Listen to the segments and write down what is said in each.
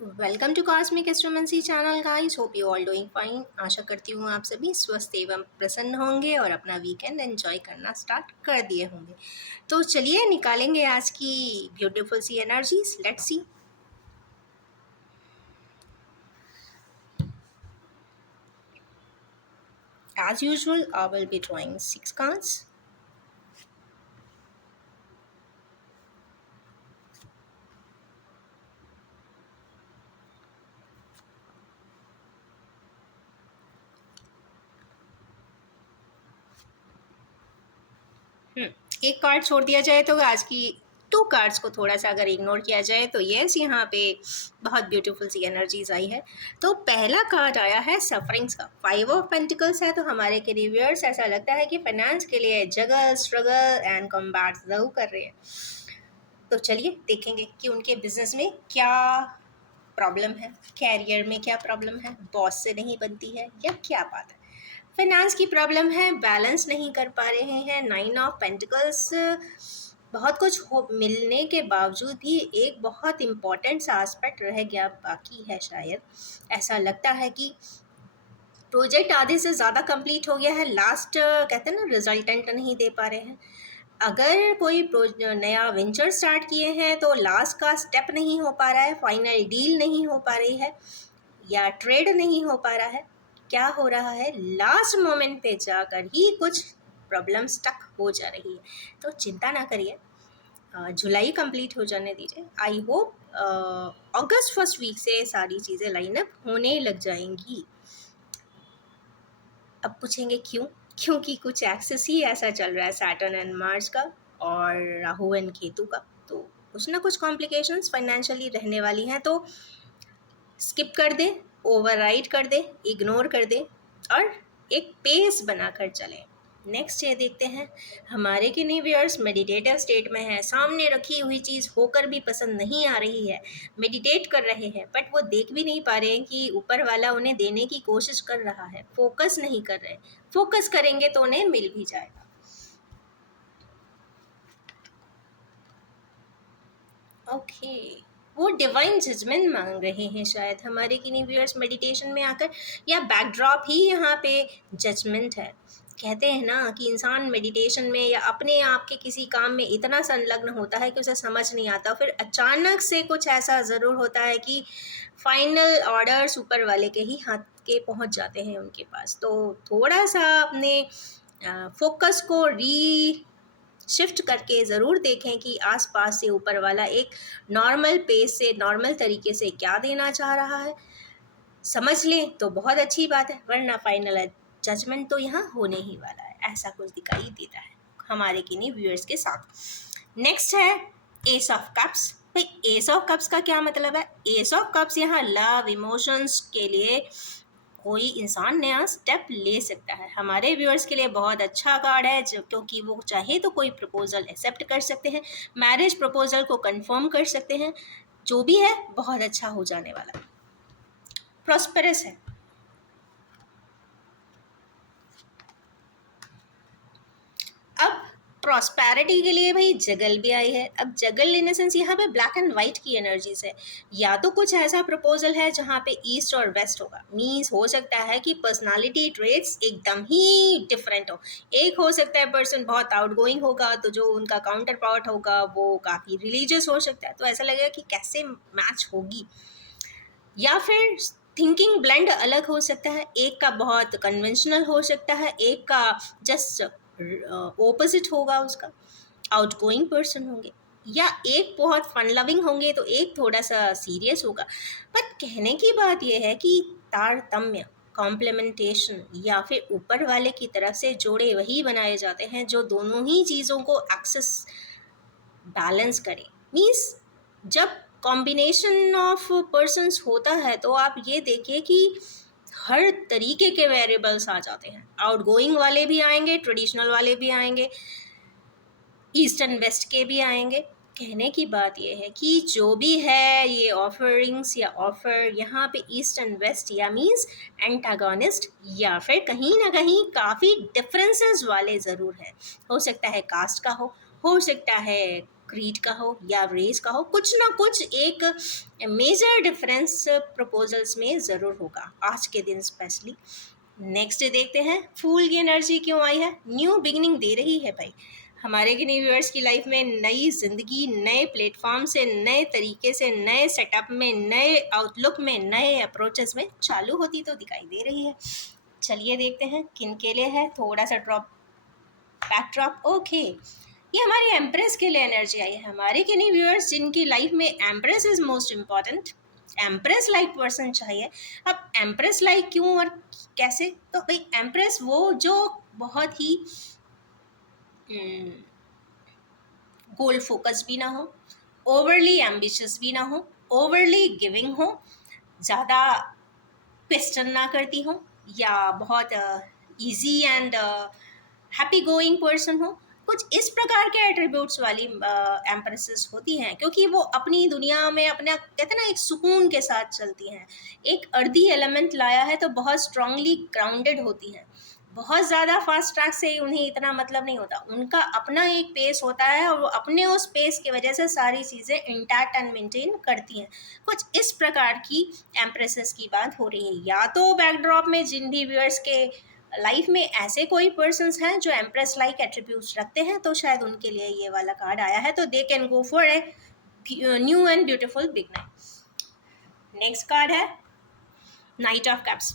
Welcome to cosmic astromancy channel guys. Hope you all doing fine. आशा करती हूँ आप सभी स्वस्थ एवं प्रसन्न होंगे और अपना वीकेंड एंजॉय करना स्टार्ट कर दिए होंगे। तो चलिए निकालेंगे आज की ब्यूटीफुल सी energies. Let's see. As usual, I will be drawing 6 cards. एक कार्ड छोड़ दिया जाए तो आज की 2 कार्ड्स को थोड़ा सा अगर इग्नोर किया जाए तो यस, यहाँ पे बहुत ब्यूटीफुल सी एनर्जीज आई है। तो पहला कार्ड आया है सफरिंग्स का। 5 ऑफ पेंटिकल्स है। तो हमारे कैरियर्स ऐसा लगता है कि फाइनेंस के लिए जगल स्ट्रगल एंड कॉम्बैट जरूर कर रहे हैं। तो चलिए देखेंगे कि उनके बिजनेस में क्या प्रॉब्लम है, कैरियर में क्या प्रॉब्लम है, बॉस से नहीं बनती है या क्या बात है। फाइनेंस की प्रॉब्लम है, बैलेंस नहीं कर पा रहे हैं। 9 ऑफ पेंटिकल्स, बहुत कुछ हो मिलने के बावजूद भी एक बहुत इम्पॉर्टेंट सा एस्पेक्ट रह गया बाकी है। शायद ऐसा लगता है कि प्रोजेक्ट आधे से ज़्यादा कंप्लीट हो गया है, लास्ट कहते हैं ना रिजल्टेंट नहीं दे पा रहे हैं। अगर कोई नया वेंचर स्टार्ट किए हैं तो लास्ट का स्टेप नहीं हो पा रहा है, फाइनल डील नहीं हो पा रही है या ट्रेड नहीं हो पा रहा है। क्या हो रहा है, लास्ट मोमेंट पे जाकर ही कुछ प्रॉब्लम स्टक हो जा रही है। तो चिंता ना करिए, जुलाई कंप्लीट हो जाने दीजिए। आई होप अगस्त फर्स्ट वीक से सारी चीज़ें लाइनअप होने लग जाएंगी। अब पूछेंगे क्यों? क्योंकि कुछ एक्सेस ही ऐसा चल रहा है सैटर्न एंड मार्स का और राहु एंड केतु का। तो कुछ ना कुछ कॉम्प्लिकेशंस फाइनेंशियली रहने वाली हैं। तो स्किप कर दे, ओवरराइड कर दे, इग्नोर कर दे और एक पेस बनाकर चलें। नेक्स्ट ये देखते हैं, हमारे किन्हीं व्यूअर्स मेडिटेटिव स्टेट में है, सामने रखी हुई चीज़ होकर भी पसंद नहीं आ रही है, मेडिटेट कर रहे हैं बट वो देख भी नहीं पा रहे हैं कि ऊपर वाला उन्हें देने की कोशिश कर रहा है, फोकस नहीं कर रहे। फोकस करेंगे तो उन्हें मिल भी जाएगा। ओके, वो डिवाइन जजमेंट मांग रहे हैं शायद हमारे किन्हीं व्यूअर्स मेडिटेशन में आकर, या बैकड्रॉप ही यहाँ पे जजमेंट है। कहते हैं ना कि इंसान मेडिटेशन में या अपने आप के किसी काम में इतना संलग्न होता है कि उसे समझ नहीं आता, फिर अचानक से कुछ ऐसा ज़रूर होता है कि फाइनल ऑर्डर्स ऊपर वाले के ही हाथ के पहुँच जाते हैं उनके पास। तो थोड़ा सा अपने फोकस को शिफ्ट करके ज़रूर देखें कि आसपास से ऊपर वाला एक नॉर्मल पेस से, नॉर्मल तरीके से क्या देना चाह रहा है। समझ लें तो बहुत अच्छी बात है, वरना फाइनल जजमेंट तो यहाँ होने ही वाला है। ऐसा कुछ दिखाई देता है हमारे किन्हीं व्यूअर्स के साथ। नेक्स्ट है एस ऑफ कप्स। भाई एस ऑफ कप्स का क्या मतलब है? एस ऑफ कप्स यहाँ लव इमोशंस के लिए कोई इंसान नया स्टेप ले सकता है। हमारे व्यूअर्स के लिए बहुत अच्छा कार्ड है, जो क्योंकि वो चाहे तो कोई प्रपोजल एक्सेप्ट कर सकते हैं, मैरिज प्रपोजल को कंफर्म कर सकते हैं। जो भी है बहुत अच्छा हो जाने वाला, प्रॉस्पेरस है। अब प्रॉस्पेरिटी के लिए भाई जगल भी आई है। अब जगल इन सेंस यहाँ पे ब्लैक एंड वाइट की एनर्जीज है। या तो कुछ ऐसा प्रपोजल है जहाँ पे ईस्ट और वेस्ट होगा, मीन्स हो सकता है कि पर्सनालिटी ट्रेट्स एकदम ही डिफरेंट हो। एक हो सकता है पर्सन बहुत आउटगोइंग होगा, तो जो उनका काउंटर पार्ट होगा वो काफ़ी रिलीजियस हो सकता है। तो ऐसा लगेगा कि कैसे मैच होगी। या फिर थिंकिंग ब्लेंड अलग हो सकता है, एक का बहुत कन्वेंशनल हो सकता है, एक का जस्ट ओपोजिट होगा, उसका आउटगोइंग पर्सन होंगे, या एक बहुत फन लविंग होंगे तो एक थोड़ा सा सीरियस होगा। पर कहने की बात यह है कि तारतम्य, कॉम्प्लीमेंटेशन या फिर ऊपर वाले की तरफ से जोड़े वही बनाए जाते हैं जो दोनों ही चीज़ों को एक्सेस बैलेंस करें। मीन्स जब कॉम्बिनेशन ऑफ पर्सन्स होता है तो आप ये देखिए कि हर तरीके के वेरिएबल्स आ जाते हैं। आउटगोइंग वाले भी आएंगे, ट्रेडिशनल वाले भी आएंगे, ईस्ट एंड वेस्ट के भी आएंगे। कहने की बात यह है कि जो भी है ये ऑफरिंग्स या ऑफर यहाँ पे ईस्ट एंड वेस्ट या मीन्स एंटागोनिस्ट या फिर कहीं ना कहीं काफ़ी डिफरेंसेस वाले ज़रूर है। हो सकता है कास्ट का हो सकता है क्रीड का हो या रेस का हो, कुछ ना कुछ एक मेजर डिफरेंस प्रपोजल्स में ज़रूर होगा आज के दिन स्पेशली। नेक्स्ट देखते हैं फूल की एनर्जी क्यों आई है। न्यू बिगिनिंग दे रही है भाई, हमारे के न्यू व्यूअर्स की लाइफ में नई जिंदगी, नए प्लेटफॉर्म से, नए तरीके से, नए सेटअप में, नए आउटलुक में, नए अप्रोचेस में चालू होती तो दिखाई दे रही है। चलिए देखते हैं किन के लिए है। थोड़ा सा ड्रॉप, बैकड्रॉप, ओके। ये हमारी एम्प्रेस के लिए एनर्जी आई है। हमारे के नहीं व्यूअर्स जिनकी लाइफ में empress is most important, empress like person चाहिए। अब एम्प्रेस लाइक क्यों और कैसे, तो भाई एम्प्रेस वो जो बहुत ही गोल फोकस भी ना हो, ओवरली एम्बिशियस भी ना हो, ओवरली गिविंग हो, ज़्यादा क्वेश्चन ना करती हो, या बहुत easy and happy going person हो। कुछ इस प्रकार के एट्रीब्यूट्स वाली एम्प्रेसेस होती हैं, क्योंकि वो अपनी दुनिया में अपना कहते हैं ना एक सुकून के साथ चलती हैं। एक अर्दी एलिमेंट लाया है तो बहुत स्ट्रांगली ग्राउंडेड होती हैं। बहुत ज़्यादा फास्ट ट्रैक से ही उन्हें इतना मतलब नहीं होता, उनका अपना एक पेस होता है और वो अपने उस पेस की वजह से सारी चीज़ें इंटैक्ट एंड मेंटेन करती हैं। कुछ इस प्रकार की एम्प्रेसेस की बात हो रही है। या तो बैकड्रॉप में जिन भी व्यूअर्स के लाइफ में ऐसे कोई पर्सन्स हैं जो एम्प्रेस लाइक एट्रीब्यूट्स रखते हैं, तो शायद उनके लिए ये वाला कार्ड आया है, तो they can go for a new and beautiful beginning. Next card है नाइट ऑफ कप्स।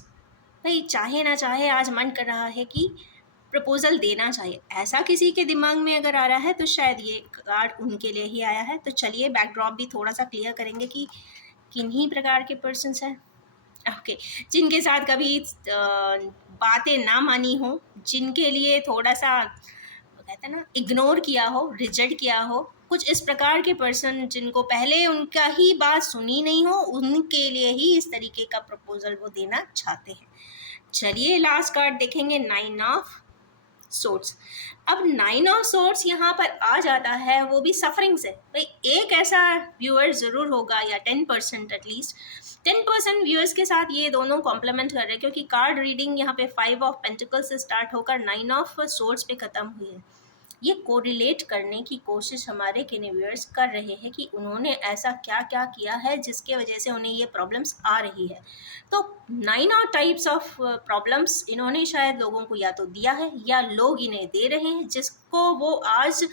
भाई चाहे ना चाहे आज मन कर रहा है कि प्रपोजल देना चाहिए, ऐसा किसी के दिमाग में अगर आ रहा है तो शायद ये कार्ड उनके लिए ही आया है। तो चलिए बैकड्रॉप भी थोड़ा सा क्लियर करेंगे कि किन्हीं प्रकार के पर्सन्स हैं। ओके, जिनके साथ कभी बातें ना मानी हो, जिनके लिए थोड़ा सा कहते हैं ना इग्नोर किया हो, रिजेक्ट किया हो, कुछ इस प्रकार के पर्सन जिनको पहले उनका ही बात सुनी नहीं हो, उनके लिए ही इस तरीके का प्रपोजल वो देना चाहते हैं। चलिए लास्ट कार्ड देखेंगे, 9 ऑफ सोर्ट्स। अब 9 ऑफ सोर्ट्स यहाँ पर आ जाता है, वो भी सफरिंग से। भाई एक ऐसा व्यूअर ज़रूर होगा, या 10% एटलीस्ट 10% व्यूअर्स के साथ ये दोनों कॉम्प्लीमेंट कर रहे हैं, क्योंकि कार्ड रीडिंग यहाँ पे 5 ऑफ पेंटिकल्स से स्टार्ट होकर 9 ऑफ सोर्ट्स पे ख़त्म हुई है। ये कोरिलेट करने की कोशिश हमारे व्यूअर्स कर रहे हैं कि उन्होंने ऐसा क्या क्या किया है जिसके वजह से उन्हें ये प्रॉब्लम्स आ रही है। तो 9 और टाइप्स ऑफ प्रॉब्लम्स इन्होंने शायद लोगों को या तो दिया है या लोग इन्हें दे रहे हैं, जिसको वो आज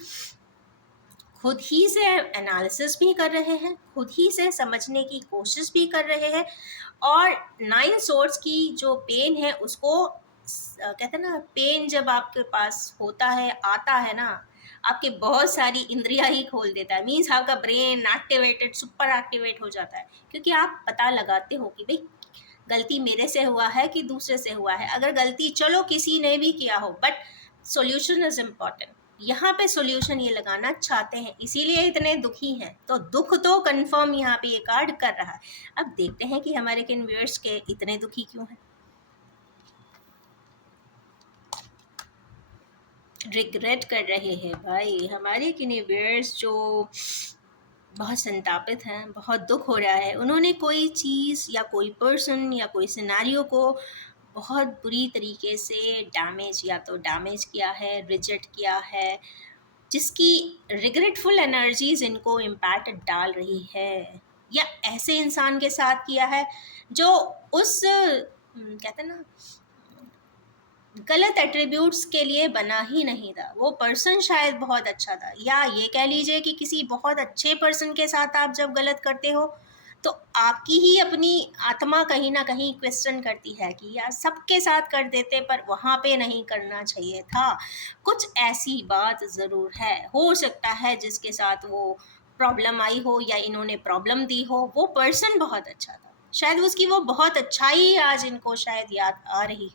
खुद ही से एनालिसिस भी कर रहे हैं, खुद ही से समझने की कोशिश भी कर रहे हैं, और 9 सोर्स की जो पेन है उसको कहते हैं ना, पेन जब आपके पास होता है, आता है ना, आपके बहुत सारी इंद्रियां ही खोल देता है। मीन्स आपका ब्रेन एक्टिवेटेड, सुपर एक्टिवेट हो जाता है, क्योंकि आप पता लगाते हो कि भाई गलती मेरे से हुआ है कि दूसरे से हुआ है। अगर गलती चलो किसी ने भी किया हो, बट सॉल्यूशन इज इम्पॉर्टेंट। यहाँ पे सॉल्यूशन ये लगाना चाहते हैं, इसीलिए इतने दुखी हैं। तो दुख तो कंफर्म यहाँ पे ये कार्ड कर रहा है। अब देखते हैं कि हमारे किन व्यूअर्स के इतने दुखी क्यों हैं। रिग्रेट कर रहे हैं भाई हमारे किन व्यूअर्स, जो बहुत संतापित हैं, बहुत दुख हो रहा है। उन्होंने कोई चीज़ या कोई पर्सन या कोई सिनेरियो को बहुत बुरी तरीके से डैमेज, या तो डैमेज किया है, रिजेक्ट किया है, जिसकी रिग्रेटफुल एनर्जीज इनको इम्पैक्ट डाल रही है। या ऐसे इंसान के साथ किया है जो उस कहते हैं ना गलत एट्रीब्यूट्स के लिए बना ही नहीं था। वो पर्सन शायद बहुत अच्छा था, या ये कह लीजिए कि किसी बहुत अच्छे पर्सन के साथ आप जब गलत करते हो तो आपकी ही अपनी आत्मा कहीं ना कहीं क्वेश्चन करती है कि यार सबके साथ कर देते, पर वहाँ पे नहीं करना चाहिए था। कुछ ऐसी बात ज़रूर है, हो सकता है जिसके साथ वो प्रॉब्लम आई हो या इन्होंने प्रॉब्लम दी हो, वो पर्सन बहुत अच्छा था, शायद उसकी वो बहुत अच्छाई आज इनको शायद याद आ रही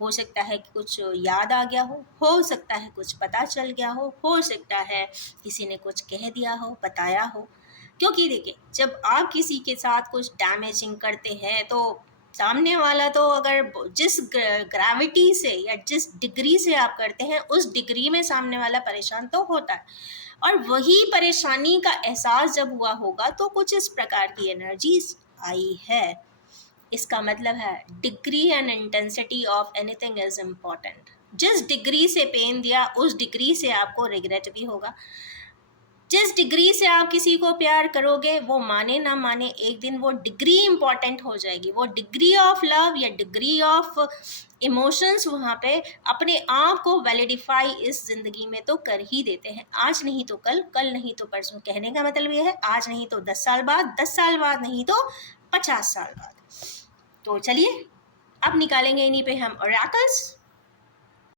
हो सकता है कि कुछ याद आ गया हो सकता है कुछ पता चल गया हो सकता है किसी ने कुछ कह दिया हो, बताया हो। क्योंकि देखिए जब आप किसी के साथ कुछ डैमेजिंग करते हैं तो सामने वाला तो अगर जिस ग्रेविटी से या जिस डिग्री से आप करते हैं उस डिग्री में सामने वाला परेशान तो होता है, और वही परेशानी का एहसास जब हुआ होगा तो कुछ इस प्रकार की एनर्जीज आई है। इसका मतलब है degree and intensity of anything is important. जिस डिग्री से पेन दिया उस डिग्री से आपको रिग्रेट भी होगा। जिस डिग्री से आप किसी को प्यार करोगे, वो माने ना माने एक दिन वो डिग्री इम्पॉर्टेंट हो जाएगी। वो डिग्री ऑफ लव या डिग्री ऑफ इमोशंस वहाँ पे अपने आप को वैलिडिफाई इस ज़िंदगी में तो कर ही देते हैं। आज नहीं तो कल, कल नहीं तो परसों। कहने का मतलब ये है, आज नहीं तो 10 साल बाद, 10 साल बाद नहीं तो 50 साल बाद। तो चलिए अब निकालेंगे इन्हीं पे हम ओरेकल्स।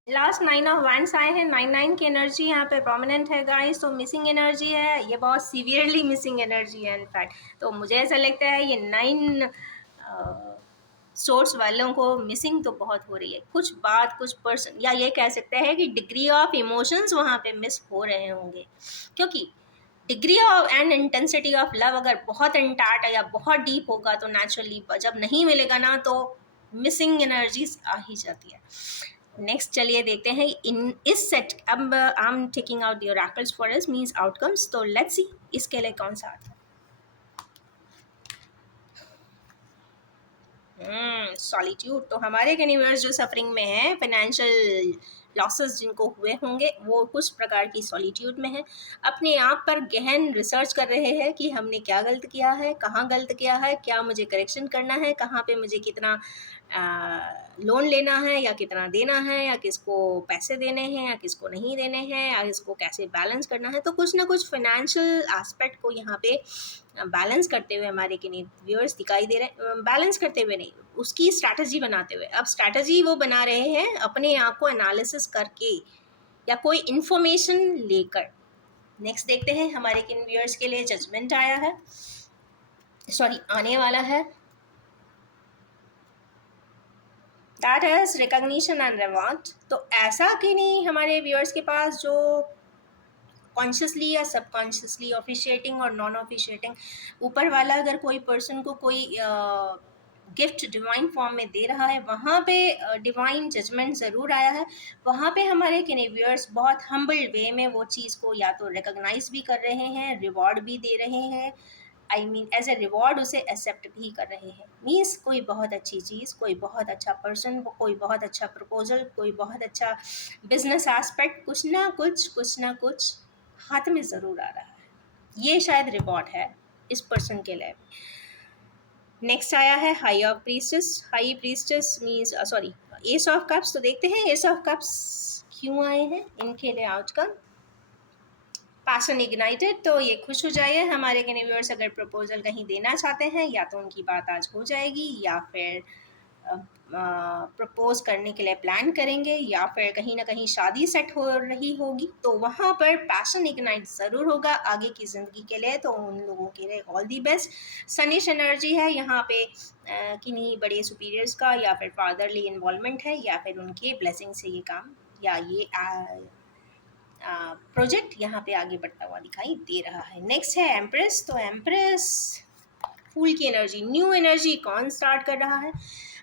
लास्ट 9 ऑफ वैंड्स आए हैं। 9 की एनर्जी यहाँ पे प्रोमिनेंट है गाइस। तो मिसिंग एनर्जी है, ये बहुत सीवियरली मिसिंग एनर्जी है इनफैक्ट। तो मुझे ऐसा लगता है ये 9 सोर्स वालों को मिसिंग तो बहुत हो रही है। कुछ बात, कुछ पर्सन, या ये कह सकते हैं कि डिग्री ऑफ इमोशंस वहाँ पे मिस हो रहे होंगे, क्योंकि degree of and intensity of love अगर बहुत इंटार्ट है या बहुत डीप होगा तो नेचुरली जब नहीं मिलेगा ना तो मिसिंग एनर्जीज आ ही जाती है। नेक्स्ट चलिए देखते हैं इन इस सेट। अब I am taking out the oracles for us means outcomes. तो लेट्स सी इसके लिए कौन सा आता है। सॉलिट्यूड। तो हमारे यूनिवर्स जो सफरिंग में है, फाइनेंशियल लॉसेस जिनको हुए होंगे, वो कुछ प्रकार की सॉलिट्यूड में है। अपने आप पर गहन रिसर्च कर रहे हैं कि हमने क्या गलत किया है, कहाँ गलत किया है, क्या मुझे करेक्शन करना है, कहाँ पे मुझे कितना लोन लेना है या कितना देना है, या किसको पैसे देने हैं या किसको नहीं देने हैं, या इसको कैसे बैलेंस करना है। तो कुछ ना कुछ फाइनेंशियल एस्पेक्ट को यहाँ पे बैलेंस करते हुए हमारे के व्यूअर्स दिखाई दे रहे हैं। बैलेंस करते हुए नहीं, उसकी स्ट्रैटेजी बनाते हुए। अब स्ट्रैटेजी वो बना रहे हैं अपने आप को एनालिसिस करके या कोई इंफॉर्मेशन लेकर। नेक्स्ट देखते हैं हमारे किन व्यूअर्स के लिए जजमेंट आया है, सॉरी आने वाला है। That is recognition and reward. तो ऐसा कि नहीं हमारे व्यूअर्स के पास जो कॉन्शियसली या सबकॉन्शियसली ऑफिशिएटिंग और नॉन ऑफिशिएटिंग, ऊपर वाला अगर कोई पर्सन को कोई गिफ्ट डिवाइन फॉर्म में दे रहा है, वहाँ पे डिवाइन जजमेंट ज़रूर आया है। वहाँ पे हमारे व्यूअर्स बहुत हम्बल वे में वो चीज़ को या तो रिकॉग्नाइज भी कर रहे हैं, रिवॉर्ड भी दे रहे हैं, I mean as a reward उसे एक्सेप्ट भी कर रहे हैं। मीन्स कोई बहुत अच्छी चीज़, कोई बहुत अच्छा पर्सन, कोई बहुत अच्छा प्रपोजल, कोई बहुत अच्छा बिजनेस एस्पेक्ट, कुछ ना कुछ हाथ में ज़रूर आ रहा है। ये शायद रिवॉर्ड है इस पर्सन के लिए। नेक्स्ट आया है high of priestess. High priestess means sorry S of cups. तो देखते हैं एस ऑफ कप्स क्यों आए हैं इनके लिए आउटकम। Passion ignited. तो ये खुश हो जाइए हमारे व्यूअर्स, अगर प्रपोजल कहीं देना चाहते हैं या तो उनकी बात आज हो जाएगी, या फिर प्रपोज करने के लिए प्लान करेंगे, या फिर कहीं ना कहीं शादी सेट हो रही होगी, तो वहाँ पर पैशन इग्नाइट ज़रूर होगा आगे की ज़िंदगी के लिए। तो उन लोगों के लिए ऑल दी बेस्ट। सनिश एनर्जी है यहाँ पे, किन्हीं बड़े सुपीरियर्स का या फिर फादरली इन्वॉल्वमेंट है, या फिर उनके ब्लेसिंग से ये काम या ये प्रोजेक्ट यहाँ पे आगे बढ़ता हुआ दिखाई दे रहा है। नेक्स्ट है एम्प्रेस। तो एम्प्रेस फूल की एनर्जी, न्यू एनर्जी कौन स्टार्ट कर रहा है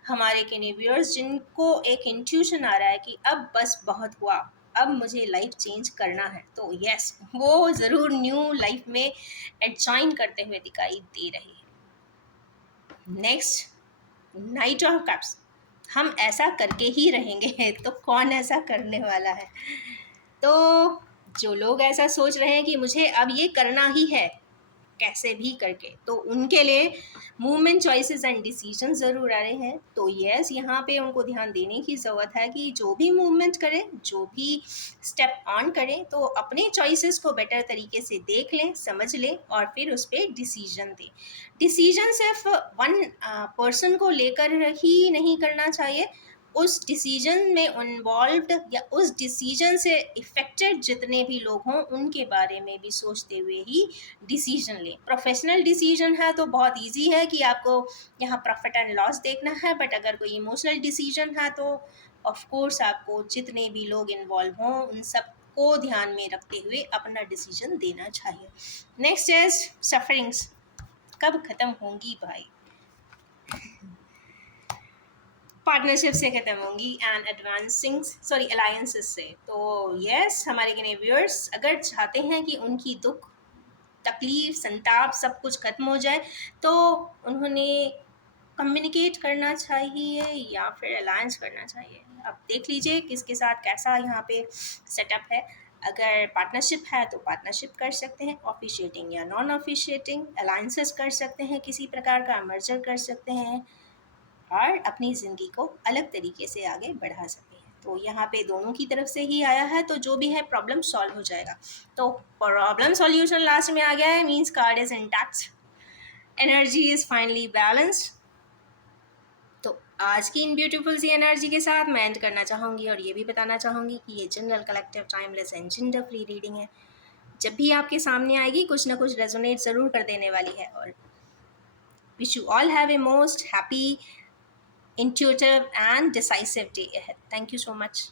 हमारे के व्यूअर्स, जिनको एक इंट्यूशन आ रहा है कि अब बस बहुत हुआ, अब मुझे लाइफ चेंज करना है। तो यस, वो ज़रूर न्यू लाइफ में एडजॉइन करते हुए दिखाई दे रहे हैं। Next night of cups. हम ऐसा करके ही रहेंगे तो कौन ऐसा करने वाला है। तो जो लोग ऐसा सोच रहे हैं कि मुझे अब ये करना ही है कैसे भी करके, तो उनके लिए मूवमेंट चॉइसेस एंड डिसीजन ज़रूर आ रहे हैं। तो यस, यहाँ पे उनको ध्यान देने की ज़रूरत है कि जो भी मूवमेंट करें, जो भी स्टेप ऑन करें, तो अपने चॉइसेस को बेटर तरीके से देख लें, समझ लें और फिर उस पर डिसीजन दें। डिसीजन सिर्फ वन पर्सन को लेकर ही नहीं करना चाहिए, उस डिसीजन में इन्वॉल्व्ड या उस डिसीजन से इफ़ेक्टेड जितने भी लोग हों उनके बारे में भी सोचते हुए ही डिसीजन लें। प्रोफेशनल डिसीजन है तो बहुत इजी है कि आपको यहाँ प्रॉफिट एंड लॉस देखना है, बट अगर कोई इमोशनल डिसीजन है तो ऑफ कोर्स आपको जितने भी लोग इन्वॉल्व हों उन सब को ध्यान में रखते हुए अपना डिसीजन देना चाहिए। नेक्स्ट इज सफरिंग्स, कब ख़त्म होंगी भाई। पार्टनरशिप से ख़त्म होंगी एंड एडवांसिंग सॉरी अलायंसेस से। तो यस, हमारे के व्यूअर्स अगर चाहते हैं कि उनकी दुख तकलीफ संताप सब कुछ ख़त्म हो जाए, तो उन्होंने कम्युनिकेट करना चाहिए या फिर अलायंस करना चाहिए। आप देख लीजिए किसके साथ कैसा यहाँ पे सेटअप है। अगर पार्टनरशिप है तो पार्टनरशिप कर सकते हैं, ऑफिशिएटिंग या नॉन ऑफिशिएटिंग अलायंसेस कर सकते हैं, किसी प्रकार का मर्जर कर सकते हैं और अपनी ज़िंदगी को अलग तरीके से आगे बढ़ा सकते हैं। तो यहाँ पे दोनों की तरफ से ही आया है, तो जो भी है प्रॉब्लम सॉल्व हो जाएगा। तो प्रॉब्लम सॉल्यूशन लास्ट में आ गया है, means card is intact, energy is finally balanced. तो आज की इन ब्यूटीफुल सी एनर्जी के साथ मैं एंड करना चाहूँगी और ये भी बताना चाहूँगी कि ये general collective timeless and gender free reading है। जब भी आपके सामने आएगी कुछ ना कुछ रेजोनेट ज़रूर कर देने वाली है। और wish you all have a most happy, intuitive and decisive day ahead. Thank you so much.